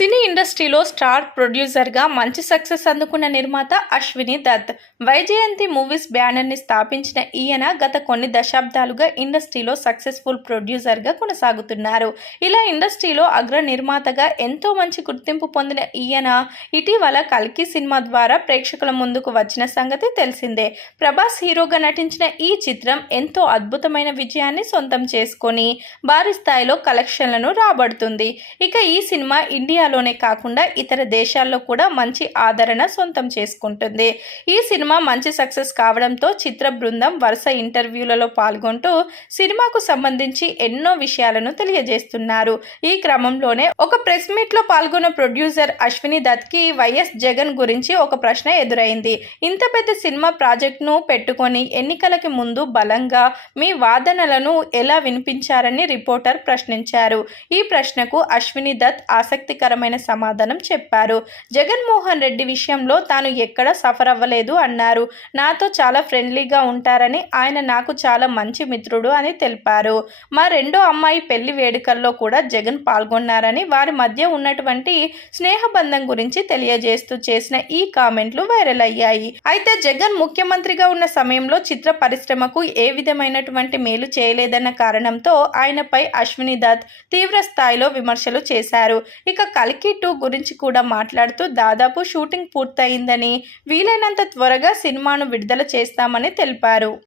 సినీ ఇండస్ట్రీలో స్టార్ ప్రొడ్యూసర్గా మంచి సక్సెస్ అందుకున్న నిర్మాత అశ్విని దత్. వైజయంతి మూవీస్ బ్యానర్ని స్థాపించిన ఈయన గత కొన్ని దశాబ్దాలుగా ఇండస్ట్రీలో సక్సెస్ఫుల్ ప్రొడ్యూసర్గా కొనసాగుతున్నారు. ఇలా ఇండస్ట్రీలో అగ్ర నిర్మాతగా ఎంతో మంచి గుర్తింపు పొందిన ఈయన ఇటీవల కల్కి సినిమా ద్వారా ప్రేక్షకుల ముందుకు వచ్చిన సంగతి తెలిసిందే. ప్రభాస్ హీరోగా నటించిన ఈ చిత్రం ఎంతో అద్భుతమైన విజయాన్ని సొంతం చేసుకొని భారీ స్థాయిలో కలెక్షన్లను రాబడుతుంది. ఇక ఈ సినిమా ఇండియాలోనే కాకుండా ఇతర దేశాల్లో కూడా మంచి ఆదరణ సొంతం చేసుకుంటుంది. ఈ సినిమా మంచి సక్సెస్ కావడంతో చిత్ర బృందం వరుస ఇంటర్వ్యూలలో పాల్గొంటూ సినిమాకు సంబంధించి ఎన్నో విషయాలను తెలియజేస్తున్నారు. ఈ క్రమంలోనే ఒక ప్రెస్ మీట్ లో పాల్గొన్న ప్రొడ్యూసర్ అశ్విని దత్ కి వైఎస్ జగన్ గురించి ఒక ప్రశ్న ఎదురైంది. ఇంత పెద్ద సినిమా ప్రాజెక్టును పెట్టుకొని ఎన్నికలకి ముందు బలంగా మీ వాదనలను ఎలా వినిపించారని రిపోర్టర్ ప్రశ్నించారు. ఈ ప్రశ్నకు అశ్విని దత్ ఆసక్తికరమైన సమాధానం చెప్పారు. జగన్మోహన్ రెడ్డి విషయంలో తాను ఎక్కడా సఫర్ అవ్వలేదు అన్నారు. నాతో చాలా ఫ్రెండ్లీగా ఉంటారని, ఆయన నాకు చాలా మంచి మిత్రుడు అని తెలిపారు. మా రెండో అమ్మాయి పెళ్లి వేడుకల్లో కూడా జగన్ పాల్గొన్నారని, వారి మధ్య ఉన్నటువంటి స్నేహబంధం గురించి తెలియజేస్తూ చేసిన ఈ కామెంట్లు వైరల్ అయ్యాయి. అయితే జగన్ ముఖ్యమంత్రిగా ఉన్న సమయంలో చిత్ర పరిశ్రమకు ఏ విధమైనటువంటి మేలు చేయలేదన్న కారణంతో ఆయనపై అశ్విని దత్ తీవ్ర స్థాయిలో విమర్శలు చేశారు. ఇక కల్కి 2 గురించి కూడా మాట్లాడుతూ దాదాపు షూటింగ్ పూర్తయిందని, వీలైనంత త్వరగా సినిమాను విడుదల చేస్తామని తెలిపారు.